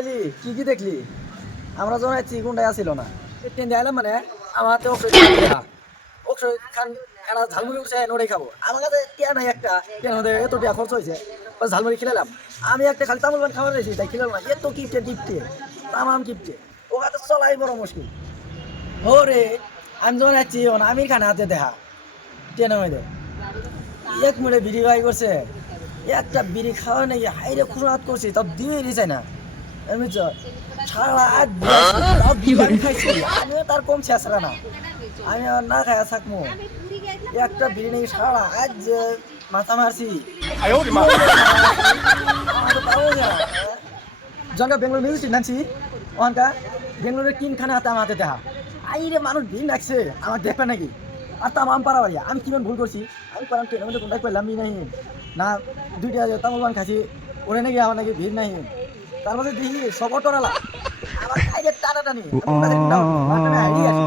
আইলি কি কি দেখলি? আমরা যখন আইছি কোনটাই আসিল না। ট্রেন দিয়ে আইলাম মানে আমার হাতে অক্ষয় খান একটা ঝালমুড়ি উঠছে নোড়াই খাবো। আমার কাছে টিয়া নাই একটা, টিয়ার মধ্যে এত টিয়া খরচ হয়েছে, বাস ঝালমুড়ি খেলাম। আমি একটা খালি তামুল পান খাবার রয়েছি, তাই খেলাম না। এত কিপটে তামাম কিপটে, ও হাতে চলাই বড় মুশকিল। ওরে আমি যখন আছি আমির খান হাতে দেখা ট্রেনের মধ্যে এক মিনিটে বিড়ি বাই করছে, একটা বিড়ি খাওয়া নাকি হাইরে খুশাত করছি, তাও দিয়ে দিছে না। আমি তো সারা রাত তাও বিড়ি আমি খাইছি, আমিও তার কম ছেঁচড়া না, আমি আর না খাই থাকবো। একটা বিড়ি নাকি সারা রাত যে মাথা মারছি, আমার তো পাবো না। জনকা বেঙ্গলোর মিউজিক নামছি ওখানকা, বেঙ্গলোরের কিনখানা হাতে আমার হাতে দেখা আইরে মানুষ ভিড় লাগছে, আমার দেখবে নাকি? আর তাম আম পাড়া বাড়িয়া আমি কিমান ভুল করছি। আমি পারাম ট্রেনের মধ্যে কোনটাই পেলাম নাই না, দুইটা তামুল পান খাচ্ছি, ওরে নাকি আমার নাকি ভিড় নাই। তার মধ্যে দেখি সবর টরালা আমার খাইলে টানাটানি, আমি কোনটা থেকে কোনটা উঠবো, মাঝখানে হারিয়ে গেছি।